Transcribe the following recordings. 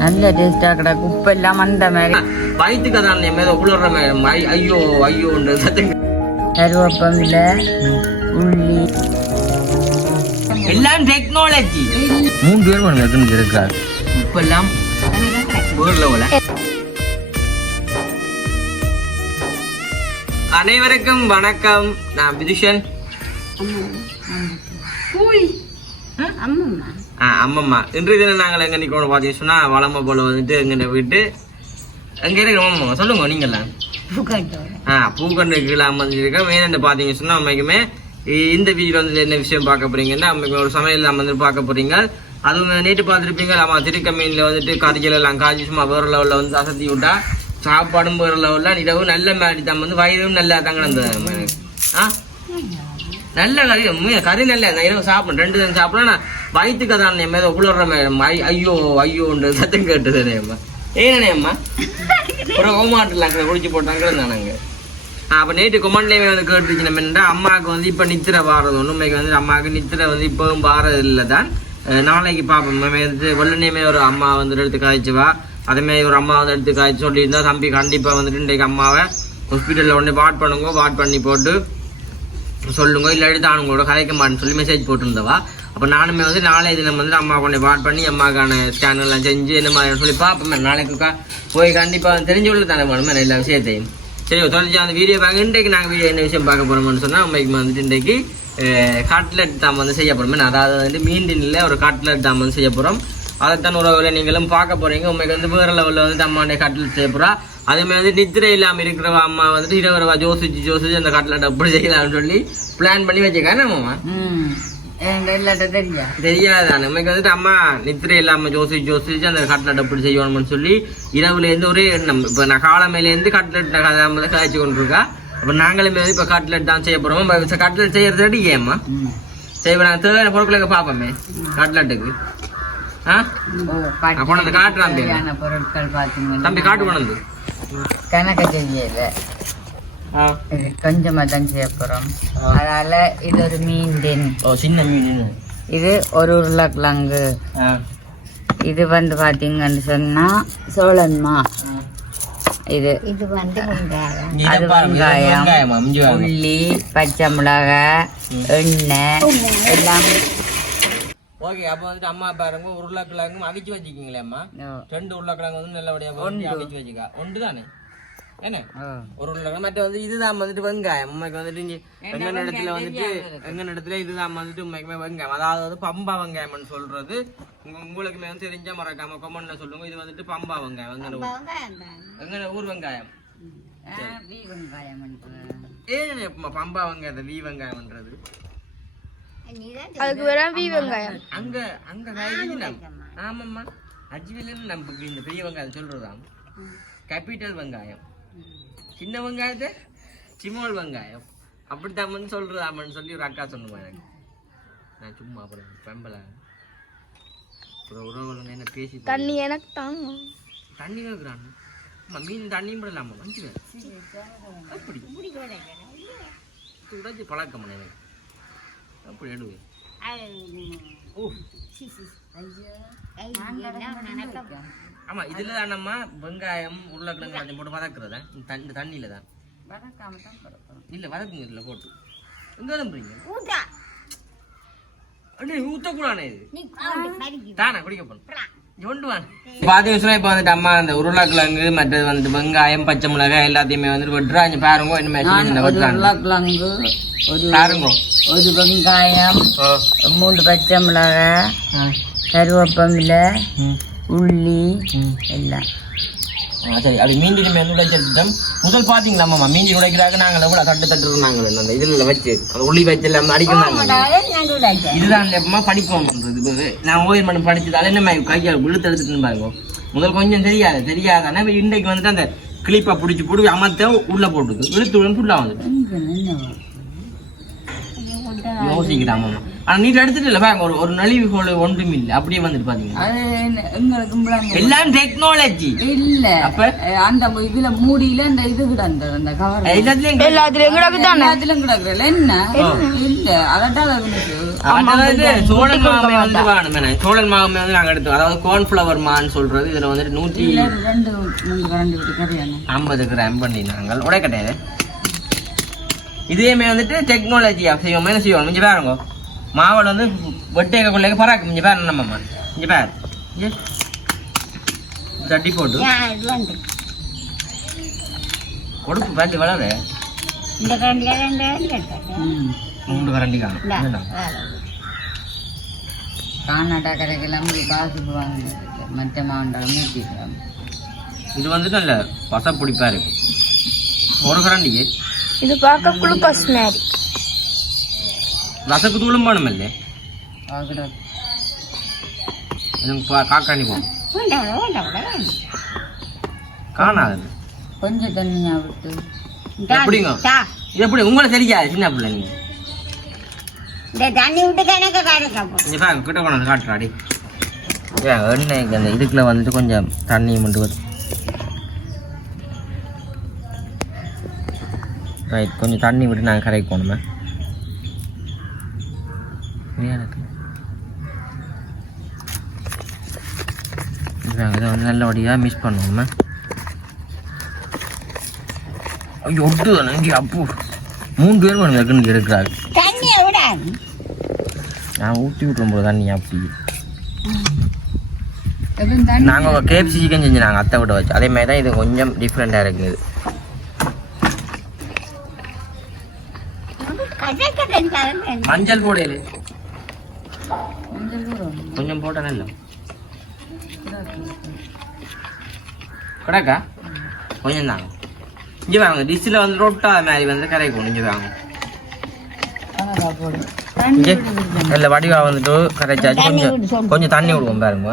நல்ல டேஸ்டா கிடக்கு. உப்பு எல்லாம் அந்த மாதிரி வயிற்றுக்கு அதான் மேல மேடம் ஐ- ஐயோ ஐயோன்ற சத்தம் கருவேப்பமில்ல உள்ளி. எல்லாம் டெக்னாலஜி மூன்று பேர் பண்ணுங்க இருக்கிறார் இப்பெல்லாம் அனைவருக்கும் வணக்கம். நான் விதுஷன். ஆ, அம்மம்மா இன்றைய தினம் நாங்கள் எங்க நிக்கணும் பார்த்தீங்கன்னு சொன்னா வளம்ப போல வந்துட்டு எங்க வீட்டு எங்க இருக்கிற அம்மம்மா சொல்லுங்க நீங்களாம் ஆ பூக்கண்டு கீழே அமர்ந்திருக்கோம் வேணும் பார்த்தீங்க சொன்னா அம்மைக்குமே இந்த வீடியோ வந்து என்ன விஷயம் பார்க்க போறீங்கன்னா அம்மைக்கு ஒரு சமையல் அமர்ந்து பார்க்க போறீங்க. அதுவும் நேற்று பார்த்துருப்பீங்க ஆமா திருக்க மீன்ல வந்துட்டு கறிகள் எல்லாம் காய்ச்சி சும்மா வேற லெவலில் வந்து அசத்தி விட்டா சாப்பாடும் வேற லெவலில் இரவு நல்ல மாதிரி தான் வந்து வயிறும் நல்லா தாங்க இருந்தது ஆ? நல்ல கறி. கறி நல்ல. நான் இரவு சாப்பிடும் ரெண்டு தான் சாப்பிடலாம் நான் வயிற்றுக்கு நேம் என் மேல உள்ள ஐயோ ஐயோன்ற சத்தம் கேட்டுது அம்மா. ஏனே அம்மா? அப்புறம் ஓமாட்டில் குடிச்சு போட்டாங்க நானுங்க அப்போ நேற்று கொமெண்ட்லேயே வந்து கேட்டுருச்சு நம்ம அம்மாவுக்கு வந்து இப்போ நித்திரை வாரது. ஒன்றுமைக்கு உண்மைக்கு வந்து அம்மாவுக்கு நித்திரை வந்து இப்போவும் வாரது இல்லை தான் நாளைக்கு பார்ப்போம் நம்ம வந்து வெள்ளனையுமே ஒரு அம்மா வந்துட்டு எடுத்து காய்ச்சி வா. அதேமாதிரி ஒரு அம்மா வந்து எடுத்து காய்ச்சி சொல்லியிருந்தா தம்பி கண்டிப்பாக வந்துட்டு இன்றைக்கு அம்மாவை ஹாஸ்பிட்டலில் உடனே வாட் பண்ணுங்க. வாட் பண்ணி போட்டு சொல்லுங்க இல்லாட்டி தான் கூட கதைக்க மாட்டேன்னு சொல்லி மெசேஜ் போட்டிருந்தவா. அப்போ நானுமே வந்து நாளை தினம் வந்து அம்மா கொண்டு வாட் பண்ணி அம்மாக்கான ஸ்கேனர்லாம் செஞ்சு என்ன மாதிரி சொல்லி பார்ப்போமே. நாளைக்கு போய் கண்டிப்பாக தெரிஞ்சு உள்ள தானே வேணுமே எல்லா விஷயத்தையும். சரி தொடர்ச்சி அந்த வீடியோ பார்க்க இன்றைக்கு நாங்கள் வீடியோ என்ன விஷயம் பார்க்க போகிறோம்னு சொன்னால் அம்மைக்கு வந்துட்டு இன்றைக்கு கட்லெட் தாம் வந்து செய்ய போகிறோம் அதாவது வந்து மீண்டினில் ஒரு கட்லெட் தாம் வந்து செய்ய போகிறோம் அதைத்தான் உறவுகளை நீங்களும் பார்க்க போகிறீங்க உண்மைக்கு வந்து வேற லெவலில் வந்து அம்மாவுடைய கட்லெட் செய்ய போகிறா அதே மாதிரி வந்து நித்திரை இல்லாமல் இருக்கிற அம்மா வந்துட்டு இரவரவா ஜோசிச்சு ஜோசிச்சு அந்த கட்லெட் அப்படி செய்யலாம்னு சொல்லி பிளான் பண்ணி வச்சிருக்காரு அம்மா ம். எங்க இல்லாட்ட தெரியா? தெரியாதா நமக்கு வந்துட்டு அம்மா நித்திரை இல்லாம ஜோசி ஜோசிச்சு அந்த கட்லெட் எப்படி செய்யணும்னு சொல்லி இரவுல இருந்து ஒரே எண்ணம். இப்ப நான் காலமையில இருந்து கட்லெட் காய்ச்சி கொண்டிருக்கா. அப்ப நாங்களுமே இப்ப கட்லெட் தான் செய்ய போறோம்? கட்லெட் செய்யறது ரெடி ஏம்மா? ம். சரி இப்ப தேவையான பார்ப்போமே கட்லெட்டுக்கு ஆ? காட்டுறான் பார்த்தீங்கன்னா தம்பி காட்டு கொண்டு கணக்கு செய்யல கொஞ்சமாக தான் செய்ய போகிறோம் அதனால இது ஒரு மீன் தென். ஓ சின்ன மீன் இது. ஒரு உருளைக்கிழங்கு. இது வந்து பார்த்தீங்கன்னு சொன்னா சோழன்மா இது இது வந்து அது வெங்காயம். உள்ளி பச்சை மிளகாய் எண்ணெய் எல்லாம் ஓகே அப்ப வந்துட்டு அம்மா பாருங்க உருளைக்கிழங்கு அவிச்சு வச்சுக்கீங்களே அம்மா? ஓ, ரெண்டு உருளைக்கிழங்கு வந்து நல்லபடியா அவிச்சு வச்சுக்கா. ஒன்று தானே என்ன. ஒரு உருளைக்கிழங்கு மற்ற வந்து இதுதான் வந்துட்டு வெங்காயம். உண்மைக்கு வந்துட்டு இங்க எங்க இடத்துல வந்துட்டு எங்க இடத்துல இதுதான் வந்துட்டு உண்மைக்குமே வெங்காயம். அதாவது வந்து பம்பா வெங்காயம்னு சொல்றது. உங்க- உங்களுக்கு வந்து தெரிஞ்சா மறக்காம கொமன்ல சொல்லுங்க. இது வந்துட்டு பம்பா வெங்காயம். எங்க ஊர் வெங்காயம். எங்க ஊர். ஏன் பம்பா வெங்காயத்தை வீ வெங்காயம்ன்றது? அதுக்கு வேற வி வெங்காயம். அங்க அங்க ஆமாம்மா. அஜ்விலன்னு நமக்கு இந்த பெரிய வெங்காயம் சொல்றதாம். கேபிட்டல் வெங்காயம். சின்ன வெங்காயத்தை சிமோல் வெங்காயம். அப்படித்தான் வந்து சொல்றதாமன்னு சொல்லி ஒரு அக்கா சொன்னுமா எனக்கு நான் சும்மா அப்புறம் பெம்பல. அப்புறம் உறவுகள் என்ன பேசி தண்ணி எனக்கு தாங்க தண்ணி கேட்குறான் அம்மா மீன் தண்ணியும் விடலாமா மஞ்சு வேறு அப்படி உடைச்சு பழக்கம் எனக்கு. அப்படி ஓ ஆமா இதுல தானம்மா வெங்காயம் உருளைக்கிழங்கு கொஞ்சம் போட்டு வதக்குறதா. இந்த தண்ணி தண்ணியில தான். வதக்காம தான் பறக்கணும். இல்ல வதக்குங்க இதுல போட்டு. எங்க நம்புறீங்க ஊத்தா. அண்ணே ஊத்தக்கூடானே இது. தானே குடிக்க போறோம் பாத்தீங்கன்னா இப்போ வந்துட்டு அம்மா அந்த உருளைக்கிழங்கு மற்றது வந்துட்டு வெங்காயம் பச்சை மிளகாய் எல்லாத்தையுமே வந்துட்டு வெட்டுறாங்க பாருங்க இனிமே நான் ஒரு வெட்டுறாங்க உருளைக்கிழங்கு ஒரு பாருங்க ஒரு வெங்காயம். மூணு பச்சை மிளகாய். கருவேப்பமில்ல. உள்ளி. எல்லாம் சரி. அது மீஞ்சி நம்ம என்ன உடைச்சிருக்கோம் முதல் பாத்தீங்களா மாமா? மீஞ்சி உடைக்கிறாங்க நாங்கள் எவ்வளவு தட்டு தட்டு நாங்கள்? அந்த இதுல வச்சு அந்த உள்ளி வச்சு எல்லாம் அடிக்கிறாங்க இதுதான் எப்பமா படிப்போம் நான் ஓய்வு பண்ணி படிச்சதால என்ன கையால் விழுத்து எடுத்துட்டு பாருங்க. முதல் கொஞ்சம் தெரியாது தெரியாதானே இன்றைக்கு வந்துட்டு அந்த கிளிப்பை பிடிச்சி பிடிச்சி அமர்த்த உள்ள போட்டுது இழுத்து ஃபுல்லா வந்துட்டு யோசிக்கிறான் மாமா. ஆனா நீட் எடுத்துட்டு இல்ல பாருங்க ஒரு ஒரு நலிவு போல ஒன்றும் இல்ல அப்படியே வந்துட்டு பாத்தீங்க அது என்ன- எங்களுக்கு விளங்கும். எல்லாம் டெக்னாலஜி இல்ல. அப்ப? அந்த இதுல மூடியில அந்த இது கிடந்தது அந்த கவர் எல்லாத்துலயும் எல்லாத்துலயும் கிடக்கு தானே? எல்லாத்திலும் கிடக்குறல என்ன? இல்ல. அதட்டால சோழன் மாமே வந்து என்ன? சோழன் மாமே வந்து நாங்க எடுத்தோம். அதாவது கார்ன்ஃபிளவர் மான்னு சொல்றது. இதுல வந்துட்டு நூத்தி ரெண்டு ஐம்பது கிராம் பண்ணினாங்க உடை கிடையாது இதேமே வந்துட்டு டெக்னாலஜி செய்வோம். என்ன செய்வோம்? இங்க பாருங்க. மாவள் வந்து வெட்டேக்கக்குள்ளே பராக்கு இங்க பாரு நம்ம இங்க பாரு. இங்க. தட்டி போட்டு. வந்து. கொடுப்பு பார்த்து வளர. இந்த மூன்று கரண்டி காணும். கானாட்டா கரைக்கெல்லாம் போய் காசுக்கு வாங்க. மற்ற மாவட்டம் மூட்டிடுறாங்க இது வந்துட்டு நல்ல பச பிடிப்பா இருக்கு ஒரு கரண்டிக்கு. இது பார்க்க குளுக்கோஸ் மாதிரி. ரசக்கு தூளும் வேணும் இல்லை பார்க்குற எனக்கு காக்காணி போகும். காணாது கொஞ்சம் தண்ணியா விட்டு. எப்படிங்க? எப்படி? உங்களை தெரியாது சின்ன பிள்ளை நீங்க. இந்த தண்ணி விட்டு கணக்கு கணக்க போ இங்க பாருங்க கிட்ட கொண்டாந்து காட்டுறாடி ஏன் எண்ணெய்க்கு அந்த இதுக்குள்ள வந்துட்டு கொஞ்சம் தண்ணி மட்டும் ரைட் கொஞ்சம் தண்ணி விட்டு நாங்கள் கரைக்கு போகணுமே? இதை வந்து நல்லபடியாக மிஸ் பண்ணுவோமே. ஐயோ ஒட்டு இங்கே அப்போ. மூணு பேரும் கொஞ்சம் இருக்குன்னு இருக்கிறாரு நான் ஊற்றி விட்டுரும் போது தண்ணி அப்படி. நாங்கள் கேப்சி சிக்கன் செஞ்சு நாங்கள் அத்தை விட வச்சு அதே மாதிரி தான் இது கொஞ்சம் டிஃப்ரெண்ட்டாக இருக்குது. மஞ்சள் போடையில கொஞ்சம் இல்லை கிடக்கா? கொஞ்சம் தாங்க இங்கே வாங்க டிஷ்ஷில் வந்து ரொட்டா மாதிரி வந்து கரைக்கும் இங்கே வாங்க. இங்கே? இல்லை வடிவா வந்துட்டு கரைச்சாச்சு கொஞ்சம் கொஞ்சம் தண்ணி விடுவோம் பாருங்க.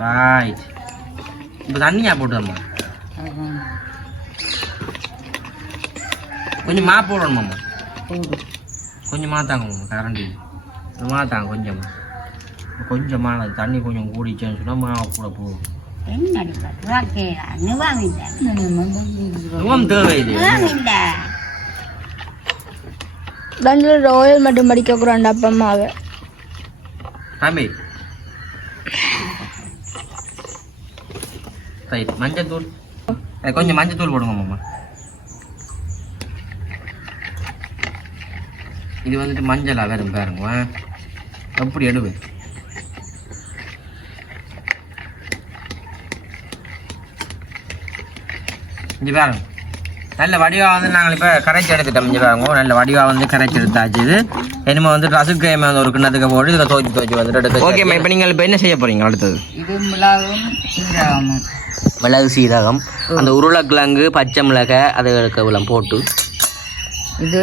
ரைட் இப்போ தண்ணியா போட்டுதம்மா கொஞ்சம் மா போடணுமாம்மா? போடு. கொஞ்சம் மாத்தாங்க கரண்டி மாத்தாங்க கொஞ்சம். கொஞ்சமான தண்ணி கொஞ்சம் கூடிச்சுன்னு சொன்னால் மாவு கூட போகும் தஞ்சில் ரோயல் மட்டும் படிக்க கூடாது அப்பா அம்மாவை தம்பி. ரைட் மஞ்சள் தூள் கொஞ்சம் மஞ்சள் தூள் போடுங்க மாமா. இது வந்துட்டு மஞ்சளா? வேறும் பாருங்க எப்படி எடுவு இங்கே பாருங்க. நல்ல வடிவா வந்து நாங்கள் இப்போ கரைச்சி எடுத்துட்டோம். இங்கே பாருங்க. நல்ல வடிவா வந்து கரைச்சி எடுத்தாச்சு இது. இனிமே வந்து ரசுக்கையை வந்து ஒரு கிண்ணத்துக்கு போட்டு இதை துவச்சி துவச்சி வந்துட்டு எடுத்து ஓகே இப்போ நீங்கள் இப்போ என்ன செய்ய போறீங்க? அடுத்தது. இது மிளகும் சீரகமும் மிளகு சீரகம். அந்த உருளைக்கிழங்கு பச்சை மிளகாய் அதை எடுக்கலாம் போட்டு. இது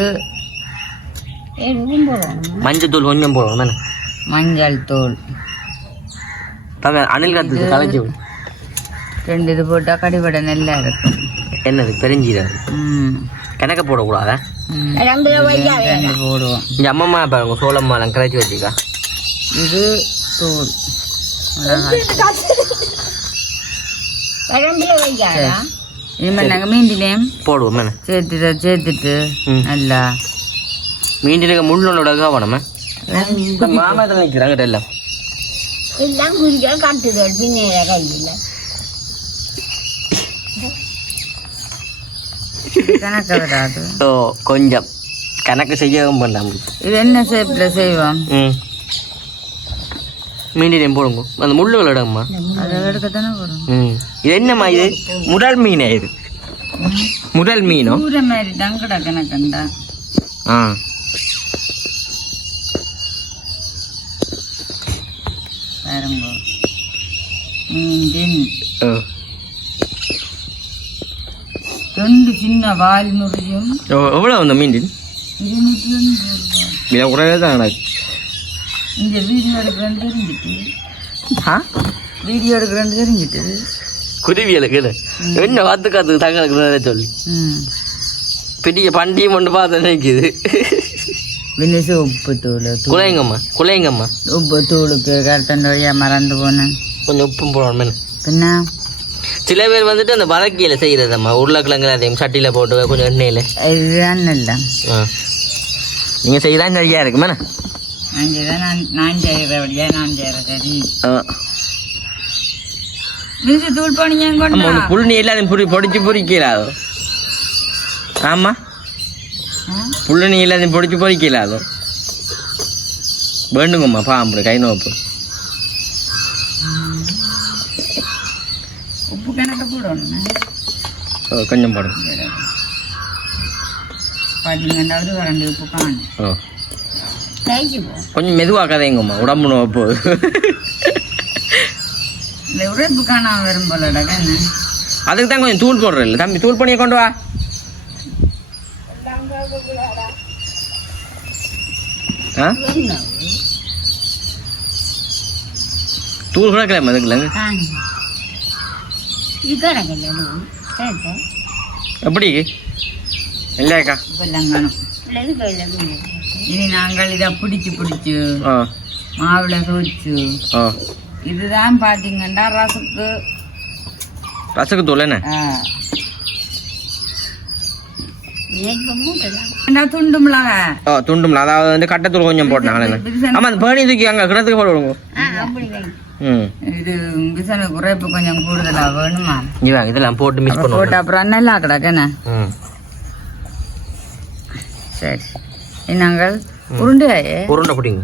போடணும் மஞ்சத்தூள் கொஞ்சம் போடுவோம் தானே? மஞ்சள் தூள். அணில் கத்துக்கு கலைச்சி. ரெண்டு இது போட்டால் கடிபட நல்லா இருக்கும். என்னது பெருஞ்சீரகம் கிணக்க போடக்கூடாதா. ரெண்டு போடுவோம். இந்த அம்மம்மா பாருங்க சோளம்மாலாம் கரைச்சி வச்சுக்கா இது தூள். இனிமேல் நாங்கள் மீண்டினேன் போடுவோம் சேர்த்துட்டு. சேர்த்துட்டு. நல்லா. மீண்டினுக்கு முள்ளோட வேணுமே மாமரத்தில் நிற்கிறாங்க எல்லாம் எல்லாம் குடிக்க காட்டுது பின்னேற கையில் ஓ கொஞ்சம் கணக்கு செய்யவும் பண்ணாம இது என்ன ஷேப்பில் செய்வோம் ம் மீண்டினையும் போடுங்க அந்த முள்ளுகள் இடம்மா அதை எடுக்கத்தானே வரும் ம் இது என்னம்மா இது முதல் மீனா இது முதல் மீனோ மாதிரி கணக்கண்டா ஆ பாருங்க ஓ ரெண்டு சின்ன வால் முறியும் எவ்வ- எவ்வளோ அந்த மீண்டின் இருநூற்றி ரூபாய். இதை குறைவே தான் எனக்கு இந்த வீடியோ எடுக்கிறேன்னு தெரிஞ்சுட்டு ஆ? வீடியோ எடுக்கிறேன்னு தெரிஞ்சுட்டு குருவியலுக்கு. என்ன பார்த்து காத்து தங்களுக்கு சொல்லி. பெரிய பண்டியும் ஒன்று பார்த்து நினைக்குது. வினிசு உப்பு தூள் தூள். குலைங்கம்மா குலைங்கம்மா. உப்பு தூளுக்கு வழியா மறந்து போனேன். கொஞ்சம் உப்பும் போடணும் பின்ன? சில பேர் வந்துட்டு அந்த வதக்கியில் செய்கிறதம்மா உருளைக்கிழங்கு அதையும் சட்டியில் போட்டு கொஞ்சம் எண்ணெயில். இதுதான் இல்லை நீங்கள் செய்யலாம் சரியா இருக்குமே நான் நான் வழியா நான் செய்கிற சரி. ஆ. வினிசு தூள் போனீங்க ஆமா கொண்டா ஒன்று புள்ளி எல்லாத்தையும் புரி பொடிச்சு பொறிக்கலாதோ வேண்டுங்கம்மா பாம்பு கை நோப்பு. கணக்கு போடணும் ஓ கொஞ்சம் போடுங்க பார்த்தீங்கன்னாவது வரண்டு உப்பு காணும். கொஞ்சம் மெதுவாக கதைங்கம்மா உடம்பு நோப்பு இந்த உரைப்பு காணாம வரும் போல என்ன அதுக்கு தான் கொஞ்சம் தூள் போடுறதில்ல தம்பி தூள் பண்ணியை கொண்டு வா. தூள் கூட கிளம்ப அதுக்குலங்க காணும் இது கிடக்கல சேர்த்து எப்படி இல்லையாக்கா இப்பெல்லாம் காணும் இனி நாங்கள் இதை பிடிச்சு பிடிச்சு மாவுல தோச்சு ஆ இதுதான் பார்த்தீங்கன்னா ரசத்துக்கு ரசக்கு தூள் என்ன துண்டு மிளகா ஓ துண்டும்ல அதாவது வந்து கட்டத்தூள் கொஞ்சம் போட்டாங்களே ஆமா அந்த பேணி தூக்கி அங்கே கிணத்துக்கு போட இது பிசனு குறைப்பு கொஞ்சம் கூடுதலா வேணுமா? இதெல்லாம் போட்டு மிக்ஸ் அப்ப போட்டு பண்ணுவோம் அப்புறம் நல்லா கிடக்குண்ணே ம். சரி. நாங்கள் உருண்டையாயே? உருண்டை பிடிங்க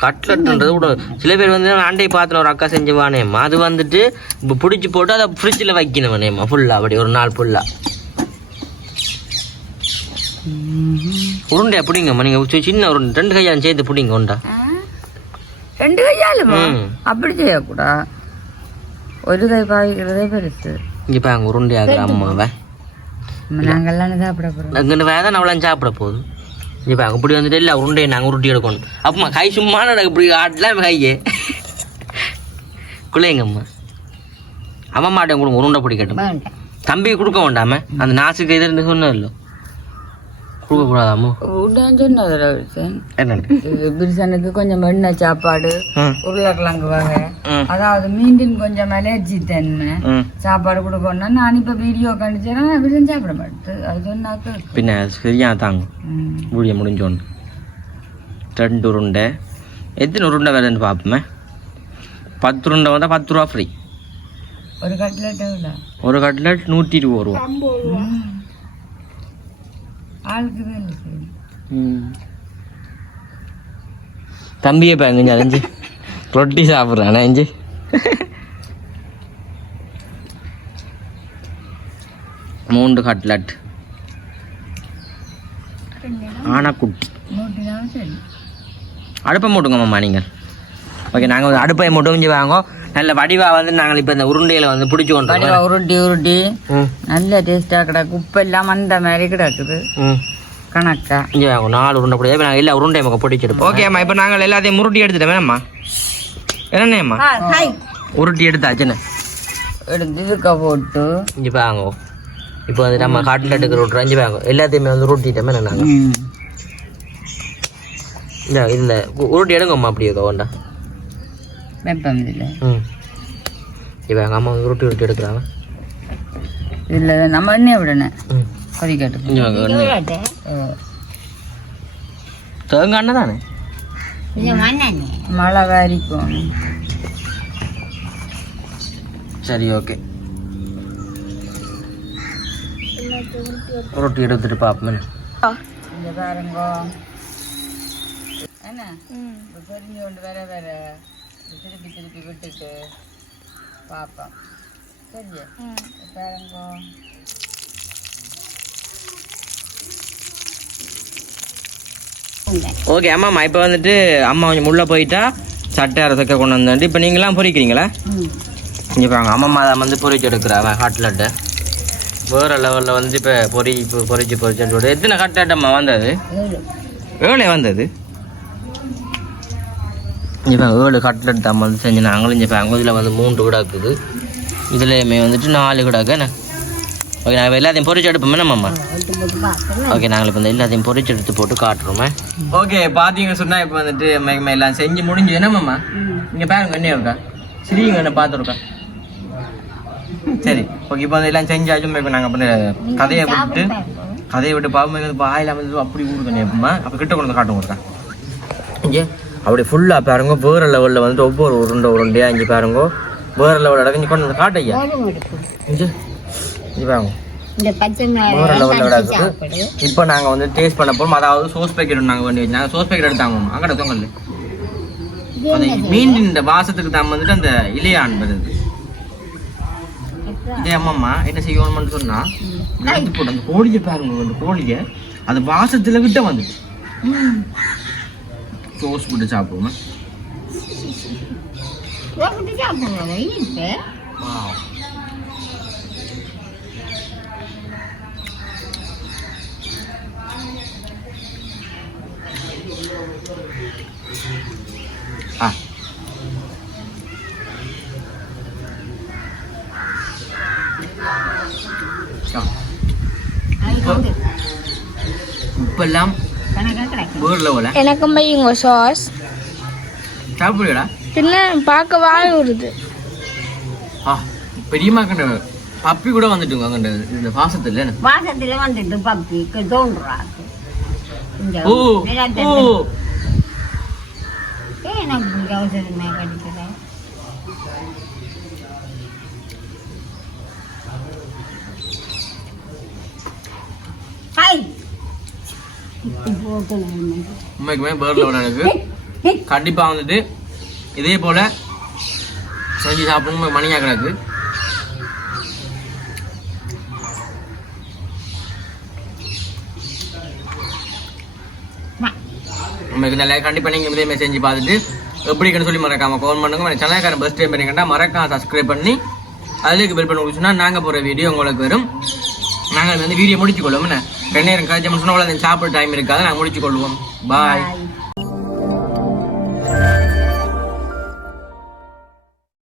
கட்லட்ன்றது கூட சில பேர் வந்து அண்டை பாத்திரம் ஒரு அக்கா செஞ்சு வானேம்மா அது வந்துட்டு இப்போ பிடிச்சி போட்டு அதை ஃப்ரிட்ஜில் வைக்கணும் வேணேம்மா. ஃபுல்லாக அப்படி ஒரு நாள் ஃபுல்லாக உருண்டையா பிடிங்கம்மா. நீங்கள் சின்ன உருண்டை. ரெண்டு கையாலும் சேர்த்து பிடிங்க உண்டா ரெண்டு கையாலுமா ம். அப்படி செய்யக்கூடா. ஒரு கை பாவிக்கிறதே பெருசு இங்கே பாருங்க உருண்டையாகிற அம்மாவை. நம்ம நாங்கெல்லாம் சாப்பிட போறோம்? அங்கே வேற தான் அவ்வளோ சாப்பிட போகுது. இங்கே இப்படி வந்துட்டு இல்லை உருண்டையை நாங்கள் உருட்டி எடுக்கணும். அப்பம்மா கை சும்மா நடக்கு இப்படி ஆட்டலாம் கையே. குள்ளைங்கம்மா அம்மாட்ட கொடுங்க உருண்டை பிடிக்கட்டும். தம்பி கொடுக்க வேண்டாம? அந்த நாசுக்கு இது இருந்து சொன்னதில்ல. கொடுக்க கூடாதாமோ உடன் சொன்னது ரவிசன் என்ன இது பிரிசனுக்கு கொஞ்சம் எண்ணெய் சாப்பாடு உருளைக்கிழங்கு வகை அதாவது மீண்டின் கொஞ்சம் அலர்ஜி தன்மை சாப்பாடு கொடுக்கணும்னா நான் இப்ப வீடியோ கண்டிச்சேன்னா பிரிசன் சாப்பிட மாட்டேன். அது சொன்னாக்கு. பின்ன சரியா தாங்க. ஊழிய முடிஞ்சோன்னு. ரெண்டு உருண்டை. எத்தனை உருண்டை வேணும்னு பார்ப்போமே. பத்து உருண்டை வந்தால் பத்து ரூபா ஃப்ரீ ஒரு கட்லெட் ஒரு கட்லட் நூற்றி இருபது ரூபா ம். ஆளுக்கு வேலை செய்யும் ம். தம்பியை பாருங்க அஞ்சு ரொட்டி சாப்பிட்றானே அஞ்சு மூன்று கட்லட். ஆனாக்குட்டி. அடுப்பை மூட்டுங்க மாமா நீங்கள் ஓகே நாங்கள் வந்து அடுப்பை முடிஞ்சு வாங்க நல்ல வடிவா வந்து நாங்கள் இப்போ இந்த உருண்டையில வந்து பிடிச்சி கொண்டு உருட்டி உருட்டி நல்ல டேஸ்டா கிடக்கு. உப்பு எல்லாம் அந்த மாதிரி கிடக்குது. ம். கணக்கா. இங்கே வாங்க நாலு உருண்டை பிடிச்சா நாங்கள் எல்லா உருண்டையும் பக்கம் பிடிச்சிருப்போம் ஓகேம்மா இப்போ நாங்கள் எல்லாத்தையும் உருட்டி எடுத்துட்டோமேம்மா என்னண்ணேம்மா ஹாய். உருட்டி எடுத்தாச்சுன்னு எடுத்து இதுக்க போட்டு. இங்கே பாங்க இப்போ வந்து நம்ம காட்டில் எடுக்கிற விட்றோம் இங்கே பாங்க எல்லாத்தையுமே வந்து உருட்டிட்டோமே நாங்கள் ம். இந்த உருட்டி எடுங்கம்மா அப்படியே வேண்டாம் வெப்பம் இல்லை. ம். இப்போ எங்கள் அம்மா வந்து உருட்டி உருட்டி எடுக்கிறாங்க. இதில் நம்ம எண்ணெய் விடணும். எண்ணெய். தேங்காய் எண்ணெய் தானே? மழை வாரிக்கும். சரி ஓகே. ரொட்டி எடுத்துட்டு பார்ப்போமே. இங்க பாருங்க. என்ன? பொரிஞ்சு கொண்டு வர வர. திருப்பி திருப்பி விட்டுட்டு பார்ப்போம் சரியா பாருங்க ஓகே அம்மாம்மா இப்போ வந்துட்டு அம்மா கொஞ்சம் உள்ளே போயிட்டா சட்டை அரசக்க கொண்டு வந்துட்டு இப்போ நீங்களாம் பொரிக்கிறீங்களா இங்கே பாருங்க அம்மா தான் வந்து பொரிச்சு எடுக்கிறாங்க ஹாட்லட்டு வேறு லெவலில் வந்து இப்போ இப்போ பொரிச்சு பொரிச்சு எடுத்து எத்தனை ஹாட்லட்டம்மா வந்தது? ஏழே வந்தது? பாருங்க ஏழு கட்லட் தான் வந்து செஞ்சு நாங்களும் பாருங்க இதில் வந்து மூன்று கிடக்குது. இதுலேயுமே வந்துட்டு நாலு கிடக்கு என்ன? ஓகே நாங்கள் எல்லாத்தையும் பொறிச்சு எடுப்போமே பார்க்கணும் ஓகே நாங்கள் இப்போ எல்லாத்தையும் பொறிச்சு எடுத்து போட்டு காட்டுறோமே ஓகே பார்த்தீங்க சொன்னா இப்போ வந்துட்டு மேகமே எல்லாம் செஞ்சு முடிஞ்சு என்னம்மா இங்கே பாருங்க என்ன இருக்கா? சரிங்க என்ன பார்த்துருக்கா சரி ஓகே இப்போ வந்து எல்லாம் செஞ்சாச்சும் இப்போ நாங்கள் வந்து கதையை விட்டு கதையை விட்டு பாவமே இப்போ ஆயில் வந்து அப்படி ஊடுக்கணும் எப்பமா அப்போ கிட்ட கொண்டு வந்து காட்டும் கொடுத்தா இங்கே. அப்படி ஃபுல்லாக பாருங்க வேறு லெவலில் வந்துட்டு ஒவ்வொரு உருண்டை உருண்டையாக இங்கே பாருங்க. வேறு லெவலில் இடங்க கொண்டு வந்து காட்டையா இங்கே. இங்கே பாருங்க. வேற லெவலில் இப்போ நாங்கள் வந்து டேஸ்ட் பண்ண போகிறோம் அதாவது சோஸ் பேக்கெட் நாங்கள் வச்சு நாங்கள் சோஸ் பேக்கெட் எடுத்தாங்க அங்கே எடுத்தோங்கல்ல அந்த மீன் இந்த வாசத்துக்கு தான் வந்துட்டு அந்த இலையான் வருது இதே அம்மாம்மா என்ன செய்வோம்னு சொன்னா எடுத்து போட்டு அந்த கோழியை பாருங்க அந்த கோழியை. அந்த வாசத்துல கிட்ட வந்துட்டு சோஸ் போட்டு சாப்பிடுவோம் போட்டு சாப்பிடுங்க இப்போ ஆ ஆ. இப்பெல்லாம் வேறு லெவல எனக்கும் பையங்க சாஸ் சாப்பிடுடா பின்ன பார்க்க வாய் வருது ஆ பெரியமா கண்ட பப்பி கூட வந்துட்டுங்க அங்கே இந்த பாசத்துல வாசத்துல வந்துட்டு பப்பிக்கு தோன்றாது இங்க ஓ. ஓ. ஏன் எனக்கு அவசரமே கிடைக்கிறேன் ஹாய் போகணும் உண்மைக்குமே பேர்ல விட எனக்கு. வந்துட்டு இதே போல் செஞ்சு சாப்பிடணும் மணியாக கிடக்கு. உங்களுக்கு நல்லா கண்டிப்பாக நீங்கள் இதே மாதிரி செஞ்சு பார்த்துட்டு எப்படி இருக்குன்னு சொல்லி மறக்காம ஃபோன் பண்ணுங்க. మన சேனல்காரன் பெஸ்ட் டைம் பண்ணிக்கிட்டா மறக்காம சப்ஸ்கிரைப் பண்ணி அதுக்கு பில் பண்ண கொடுத்துன்னா நாங்கள் போகிற வீடியோ உங்களுக்கு வரும். நாங்கள் வந்து வீடியோ முடிச்சு கொள்வோம் என்ன? ரெண்டு நேரம் கழிச்சு சொன்னால் சாப்பிட டைம் இருக்காது நாங்கள் முடிச்சு கொள்வோம் பாய்